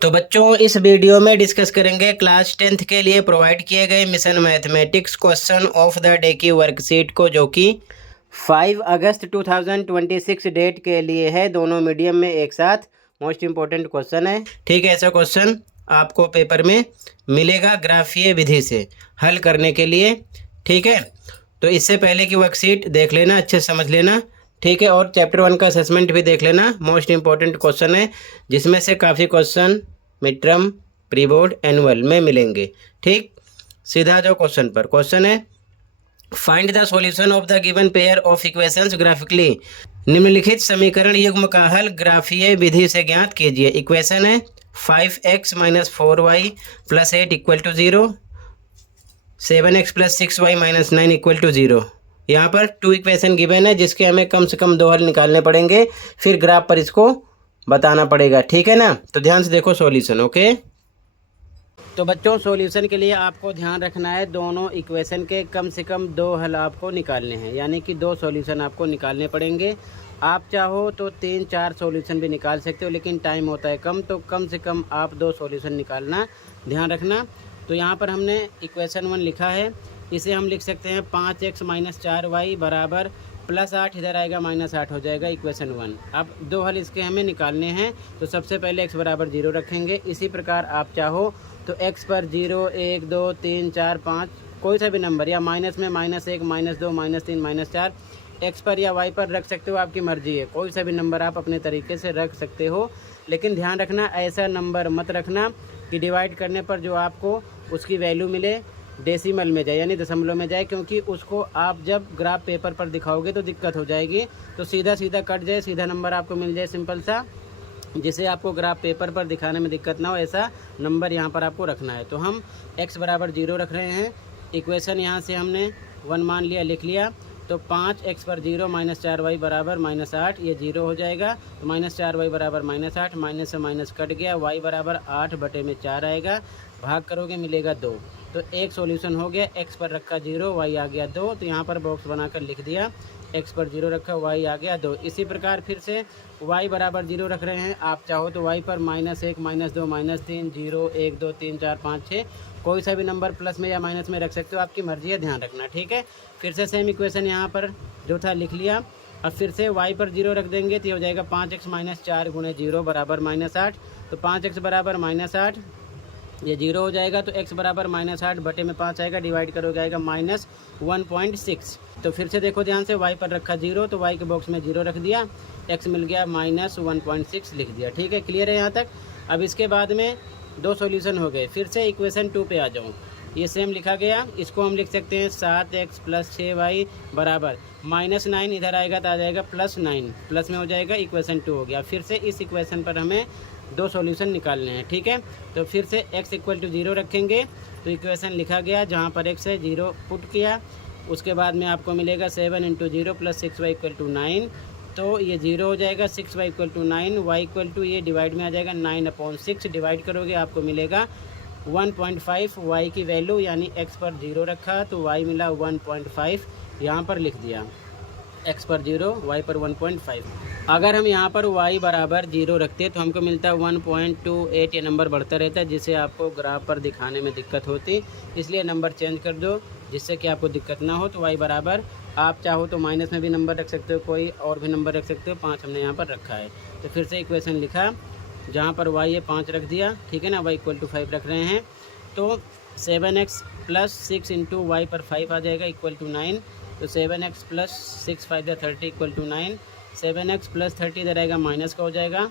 तो बच्चों इस वीडियो में डिस्कस करेंगे क्लास 10th के लिए प्रोवाइड किए गए mission mathematics question of the day की वर्कशीट को, जो कि 5 अगस्त 2026 डेट के लिए है। दोनों मीडियम में एक साथ मोस्ट इम्पोर्टेंट क्वेश्चन है। ठीक है, ऐसा क्वेश्चन आपको पेपर में मिलेगा ग्राफीय विधि से हल करने के लिए। ठीक है, तो इससे पहले की वर्कशीट देख लेना, अच्छे से समझ लेना। ठीक है, और चैप्टर 1 का असेसमेंट भी देख लेना। मोस्ट इंपॉर्टेंट क्वेश्चन है, जिसमें से काफ़ी question mid term, pre board, annual में मिलेंगे। ठीक, सीधा जो क्वेश्चन पर क्वेश्चन है, find the solution of the given pair of equations graphically. निम्नलिखित समीकरण युग्म का हल ग्राफीय विधि से ज्ञात कीजिए। इक्वेशन है 5x - 4y + 8 = 0, 7x + 6y - 9 = 0। यहाँ पर 2 इक्वेशन गिवन है, जिसके हमें कम से कम 2 हल निकालने पड़ेंगे, फिर ग्राफ पर इसको बताना पड़ेगा। ठीक है ना, तो ध्यान से देखो सॉल्यूशन। ओके, तो बच्चों सॉल्यूशन के लिए आपको ध्यान रखना है, दोनों इक्वेशन के कम से कम 2 हल आपको निकालने हैं, यानी कि 2 सॉल्यूशन आपको निकालने पड़ेंगे। आप चाहो तो 3-4 सॉल्यूशन भी निकाल सकते हो, लेकिन टाइम होता है कम, तो कम से कम आप 2 सॉल्यूशन निकालना, ध्यान रखना। तो यहाँ पर हमने इक्वेशन 1 लिखा है, इसे हम लिख सकते हैं 5x - 4y बराबर +8, इधर आएगा -8 हो जाएगा इक्वेशन 1। अब 2 हल इसके हमें निकालने हैं, तो सबसे पहले x बराबर 0 रखेंगे। इसी प्रकार आप चाहो तो x पर 0, 1, 2, 3, 4, 5 कोई सा भी नंबर, या माइनस में -1, -2, -3, -4 x पर या y पर रख सकते हो, आपकी मर्जी है। कोई सा भी नंबर आप अपने तरीके से रख सकते हो, लेकिन ध्यान रखना ऐसा नंबर मत रखना कि डिवाइड करने पर जो आपको उसकी वैल्यू मिले डेसिमल में जाए, यानी दशमलव में जाए, क्योंकि उसको आप जब ग्राफ पेपर पर दिखाओगे तो दिक्कत हो जाएगी। तो सीधा सीधा कट जाए, सीधा नंबर आपको मिल जाए सिंपल सा, जिसे आपको ग्राफ पेपर पर दिखाने में दिक्कत ना हो, ऐसा नंबर यहाँ पर आपको रखना है। तो हम x बराबर 0 रख रहे हैं। इक्वेशन यहाँ से हमने 1 मान लिया, लिख लिया। तो 5x पर 0 - 4y बराबर -8, ये 0 हो जाएगा। तो -4y बराबर -8, माइनस से माइनस कट गया, y बराबर 8/4 आएगा, भाग करोगे मिलेगा 2। तो एक सॉल्यूशन हो गया, x पर रखा 0, y आ गया 2। तो यहाँ पर बॉक्स बनाकर लिख दिया, x पर 0 रखा, y आ गया 2। इसी प्रकार फिर से y बराबर 0 रख रहे हैं। आप चाहो तो y पर -1, -2, -3, 0, 1, 2, 3, 4, 5, 6 कोई सा भी नंबर प्लस में या माइनस में रख सकते हो, आपकी मर्जी है, ध्यान रखना। ठीक है, फिर से सेम इक्वेशन यहाँ पर जो था लिख लिया। अब फिर से y पर 0 रख देंगे, तो ये हो जाएगा 5x - 4 × 0 बराबर -8। तो 5x बराबर -8, ये 0 हो जाएगा। तो x बराबर -8/5 आएगा, डिवाइड करोगे आएगा -1.6। तो फिर से देखो ध्यान से, y पर रखा 0, तो y के बॉक्स में 0 रख दिया, x मिल गया -1.6 लिख दिया। ठीक है, क्लियर है यहाँ तक। अब इसके बाद में 2 सॉल्यूशन हो गए। फिर से इक्वेशन 2 पे आ जाऊँ, ये सेम लिखा गया, इसको हम लिख सकते हैं 7x + 6y बराबर -9, इधर आएगा तो आ जाएगा +9, प्लस में हो जाएगा, इक्वेशन 2 हो गया। फिर से इस इक्वेशन पर हमें 2 सॉल्यूशन निकालने हैं। ठीक है, तो फिर से x = 0 रखेंगे, तो इक्वेशन लिखा गया, जहाँ पर x है 0 पुट किया। उसके बाद में आपको मिलेगा 7 × 0 + 6y = 9। तो ये 0 हो जाएगा, 6y = 9, y ये डिवाइड में आ जाएगा 9/6, डिवाइड करोगे आपको मिलेगा 1.5, y की वैल्यू, यानी x पर 0 रखा तो y मिला 1.5, यहाँ पर लिख दिया x पर 0, y पर 1.5। अगर हम यहाँ पर y बराबर 0 रखते तो हमको मिलता है 1.28, ये नंबर बढ़ता रहता है, जिससे आपको ग्राफ पर दिखाने में दिक्कत होती, इसलिए नंबर चेंज कर दो जिससे कि आपको दिक्कत ना हो। तो y बराबर, आप चाहो तो माइनस में भी नंबर रख सकते हो, कोई और भी नंबर रख सकते हो, 5 हमने यहाँ पर रखा है। तो फिर से इक्वेशन लिखा, जहाँ पर y है 5 रख दिया, ठीक है ना, y = 5 रख रहे हैं। तो 7x + 6 × y पर 5 आ जाएगा, = 9। तो 7x + 6 × 5 = 30, = 9। 7x + 30 इधर आएगा, माइनस का हो जाएगा,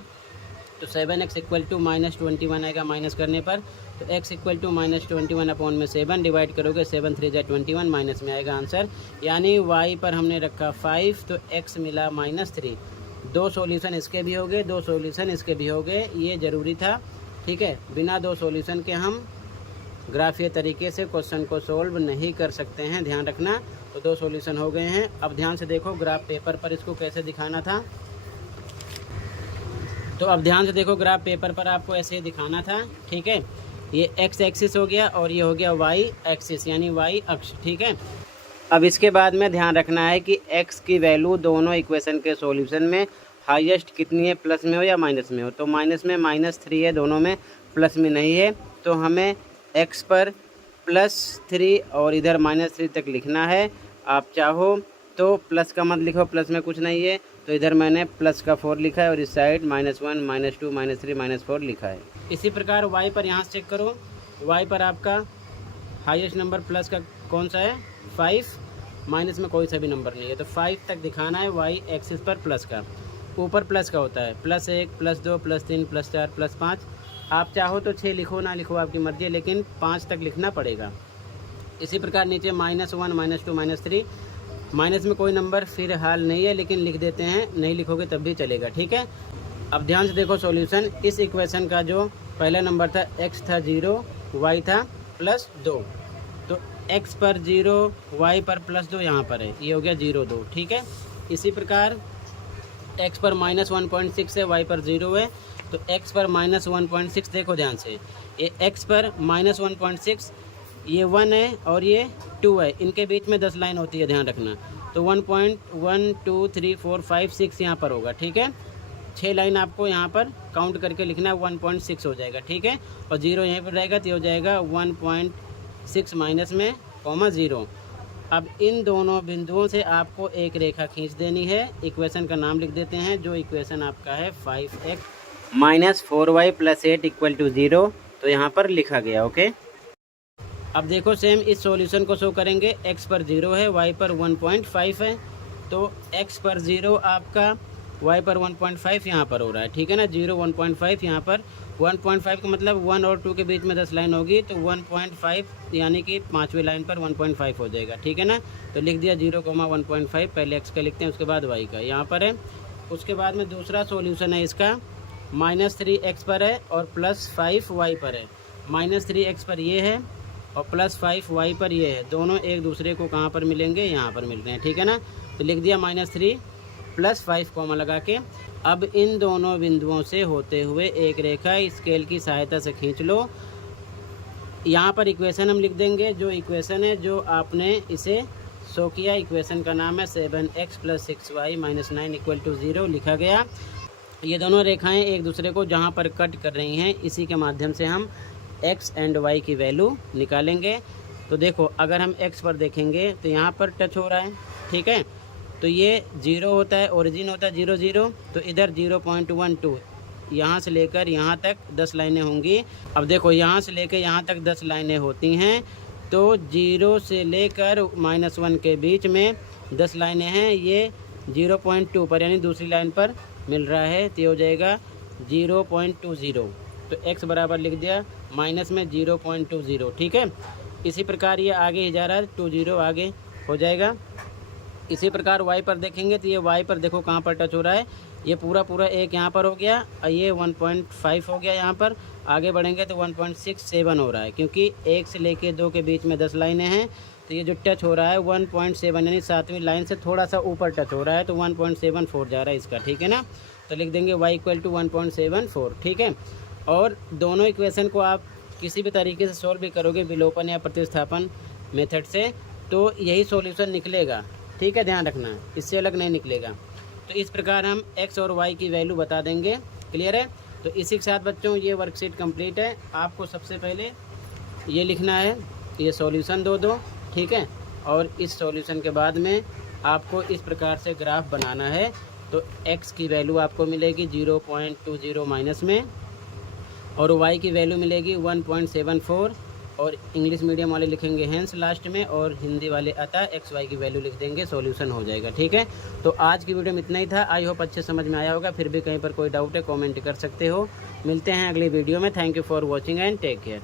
तो 7x = -21 आएगा माइनस करने पर। तो x = -21/7, डिवाइड करोगे 7 × 3 = 21, माइनस में आएगा आंसर, यानी y पर हमने रखा 5, तो x मिला -3। 2 सॉल्यूशन इसके भी हो गए, 2 सॉल्यूशन इसके भी हो गए, ये ज़रूरी था। ठीक है, बिना 2 सॉल्यूशन के हम ग्राफीय तरीके से क्वेश्चन को सोल्व नहीं कर सकते हैं, ध्यान रखना। तो 2 सॉल्यूशन हो गए हैं। अब ध्यान से देखो ग्राफ पेपर पर इसको कैसे दिखाना था। तो अब ध्यान से देखो, ग्राफ पेपर पर आपको ऐसे दिखाना था। ठीक है, ये x एक्सिस हो गया और ये हो गया y एक्सिस, यानी y अक्ष। ठीक है, अब इसके बाद में ध्यान रखना है कि x की वैल्यू दोनों इक्वेशन के सॉल्यूशन में हाईएस्ट कितनी है, प्लस में हो या माइनस में हो। तो माइनस में -3 है दोनों में, प्लस में नहीं है। तो हमें x पर +3 और इधर -3 तक लिखना है। आप चाहो तो प्लस का मत लिखो, प्लस में कुछ नहीं है। तो इधर मैंने प्लस का 4 लिखा है और इस साइड -1 -2 -3 -4 लिखा है। इसी प्रकार y पर यहाँ से चेक करो, y पर आपका हाईएस्ट नंबर प्लस का कौन सा है, 5, माइनस में कोई सा भी नंबर नहीं है। तो 5 तक दिखाना है y एक्सिस पर प्लस का। ऊपर प्लस का होता है +1 +2 +3 +4 +5। आप चाहो तो 6 लिखो, ना लिखो आपकी मर्जी है, लेकिन 5 तक लिखना पड़ेगा। इसी प्रकार नीचे -1 -2 -3, माइनस में कोई नंबर फिलहाल नहीं है, लेकिन लिख देते हैं, नहीं लिखोगे तब भी चलेगा, ठीक है। अब ध्यान से देखो सॉल्यूशन। इस इक्वेशन का जो पहला नंबर था x था 0, y था +2, तो x पर 0, y पर +2 यहाँ पर है, ये हो गया 0 2, ठीक है। इसी प्रकार x पर -1.6 है, y पर 0 है, तो x पर -1.6 देखो ध्यान से, ये x पर -1.6, ये 1 है और ये 2 है, इनके बीच में 10 लाइन होती है, ध्यान रखना। तो 1.1 2 3 4 5 6 यहाँ पर होगा, ठीक है। 6 लाइन आपको यहाँ पर काउंट करके लिखना है, 1.6 हो जाएगा, ठीक है। और 0 यहीं पर रहेगा, तो ये हो जाएगा 1.6 माइनस में (0). अब इन दोनों बिंदुओं से आपको एक रेखा खींच देनी है। इक्वेशन का नाम लिख देते हैं, जो इक्वेशन आपका है 5x - 4y + 8 = 0, तो यहाँ पर लिखा गया, ओके। अब देखो सेम इस सॉल्यूशन को शो करेंगे। x पर 0 है, y पर 1.5 है, तो x पर 0 आपका, y पर 1.5 यहाँ पर हो रहा है, ठीक है ना। 0 1.5 यहाँ पर 1.5 का मतलब 1 और 2 के बीच में 10 लाइन होगी, तो 1.5 यानी कि 5वीं लाइन पर 1.5 हो जाएगा, ठीक है ना। तो लिख दिया 0, 1.5, पहले x का लिखते हैं, उसके बाद y का यहाँ पर है। उसके बाद में दूसरा सॉल्यूशन है इसका, -3x पर है और +5y पर है। -3x पर ये है और +5y पर ये है, दोनों एक दूसरे को कहाँ पर मिलेंगे, यहाँ पर मिल रहे हैं, ठीक है ना। तो लिख दिया -3 +5 कॉमा लगा के। अब इन दोनों बिंदुओं से होते हुए एक रेखा स्केल की सहायता से खींच लो। यहाँ पर इक्वेशन हम लिख देंगे, जो इक्वेशन है जो आपने इसे शो किया, इक्वेशन का नाम है 7x + 6y - 9 = 0 लिखा गया। ये दोनों रेखाएं एक दूसरे को जहाँ पर कट कर रही हैं, इसी के माध्यम से हम x एंड y की वैल्यू निकालेंगे। तो देखो अगर हम x पर देखेंगे तो यहाँ पर टच हो रहा है, ठीक है। तो ये 0 होता है, ओरिजिन होता है 0 0, तो इधर 0.12, यहाँ से लेकर यहाँ तक 10 लाइनें होंगी। अब देखो यहाँ से लेकर यहाँ तक 10 लाइनें होती हैं, तो 0 से लेकर -1 के बीच में 10 लाइनें हैं, ये 0.2 पर यानी दूसरी लाइन पर मिल रहा है, तो ये हो जाएगा 0.20। तो x बराबर लिख दिया माइनस में 0.20, ठीक है। इसी प्रकार ये आगे ही जा रहा है, 20 आगे हो जाएगा। इसी प्रकार y पर देखेंगे तो ये y पर देखो कहाँ पर टच हो रहा है, ये पूरा एक यहाँ पर हो गया और ये 1.5 हो गया यहाँ पर। आगे बढ़ेंगे तो 1.67 हो रहा है, क्योंकि 1 से लेके 2 के बीच में 10 लाइनें हैं, तो ये जो टच हो रहा है 1.7 यानी 7वीं लाइन से थोड़ा सा ऊपर टच हो रहा है, तो 1.74 जा रहा है इसका, ठीक है ना। तो लिख देंगे y = 1.74, ठीक है। और दोनों इक्वेशन को आप किसी भी तरीके से सॉल्व भी करोगे, विलोपन या प्रतिस्थापन मेथड से, तो यही सॉल्यूशन निकलेगा, ठीक है, ध्यान रखना, इससे अलग नहीं निकलेगा। तो इस प्रकार हम x और y की वैल्यू बता देंगे, क्लियर है। तो इसी के साथ बच्चों ये वर्कशीट कंप्लीट है। आपको सबसे पहले ये लिखना है, ये सॉल्यूशन दो, ठीक है, और इस सॉल्यूशन के बाद में आपको इस प्रकार से ग्राफ बनाना है। तो x की वैल्यू आपको मिलेगी 0.20 माइनस में, और y की वैल्यू मिलेगी 1.74, और इंग्लिश मीडियम वाले लिखेंगे हेंस लास्ट में, और हिंदी वाले अतः x y की वैल्यू लिख देंगे, सॉल्यूशन हो जाएगा, ठीक है। तो आज की वीडियो में इतना ही था। आई होप अच्छे समझ में आया होगा। फिर भी कहीं पर कोई डाउट है कमेंट कर सकते हो। मिलते हैं अगली वीडियो में। Thank you for watching and take care.